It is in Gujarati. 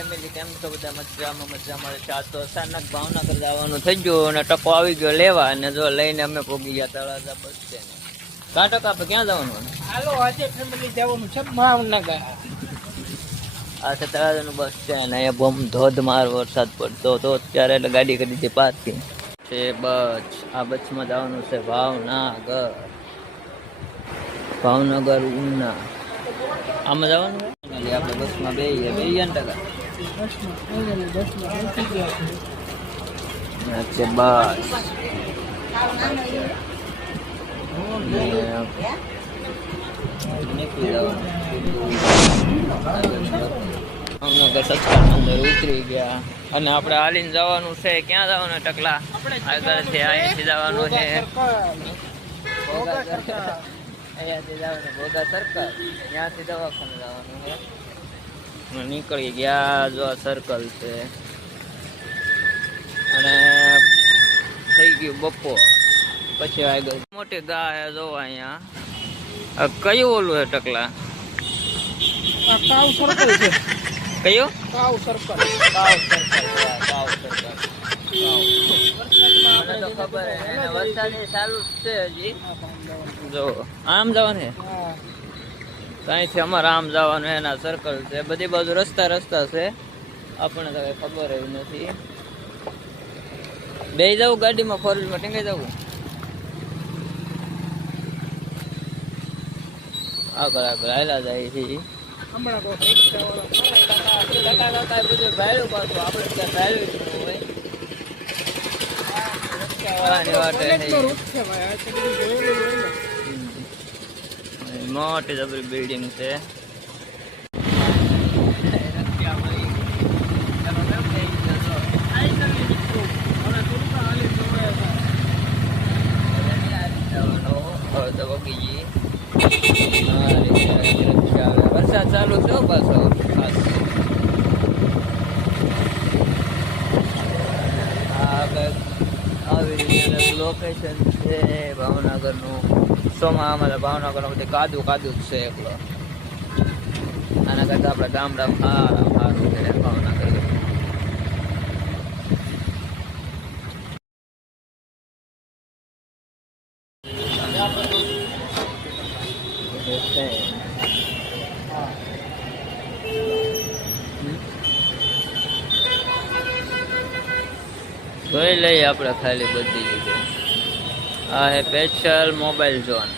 ફેમિલી કેમ છો બધા? મજામાં ચા તો અચાનક ભાવનગર જવાનું થઈ ગયું અને ટકો આવી ગયો લેવા અને જો લઈને અમે પોગી ગયા તળાજા બસ સ્ટેન્ડ. કા ટકા આપણે ક્યાં જવાનું? હાલો આજે ફેમિલી જવાનું છે ભાવનગર. આ છે તળાજાનું બસ સ્ટેન્ડ. અહીંયા બમ ધોધમાર વરસાદ પડતો તો અત્યારે એટલે ગાડી કરી દીધી પાર્કિંગ છે. બસ આ બસમાં જવાનું છે ભાવનગર ઉના. આમાં જવાનું આપણે બસમાં બેહીએ ને ટકા છે બસ. નીકળી જવાનું ભાવનગર સચખંડ અંદર ઉતરી ગયા અને આપણે હાલીને જવાનું છે. ક્યાં જવાનું ટકલા? આગળથી અહીંયાથી જવાનું છે અહીંયાથી જવાનું ભોગા સર્કલ, ત્યાંથી દવાખાને જવાનું છે. નીકળી ગયા જો સર્કલ છે અને થઈ ગયું બપોર. પછી આગળ મોટી ગાય જો અહીંયા. કયું ઓલું છે ટકલા? કાવ સર્કલ છે. કયું? કાવ સર્કલ. મને તો ખબર હે વરસાદ ચાલુ છે હજી. જો આમ જવાનું છે ત્યાંથી અમારે આમ જવાનું એના સર્કલ છે. બધી બાજુ રસ્તા છે, આપણને તો કઈ ખબર એવી નથી. બે જવું ગાડીમાં, ફોર વ્હીલમાં ટીંગાઈ જવું. આગળ હાલા જાય છે. હમણાં તો રિક્ષાવાળો બધું ભાડું પાછું આપણે ત્યાં ભાડું હોય. મોટી જબરી બિલ્ડિંગ છે. વરસાદ ચાલુ છે પાછો. આવી રીતે લોકેશન છે ભાવનગરનું. અમારે ભાવનગર બધી કાદુ જ છે એકલો. આના કરતા આપણે ગામડા સારું છે ભાવનગર. જોઈ લઈએ આપણે ખાલી બધી જગ્યાએ. આ હે સ્પેશિયલ મોબાઈલ ઝોન.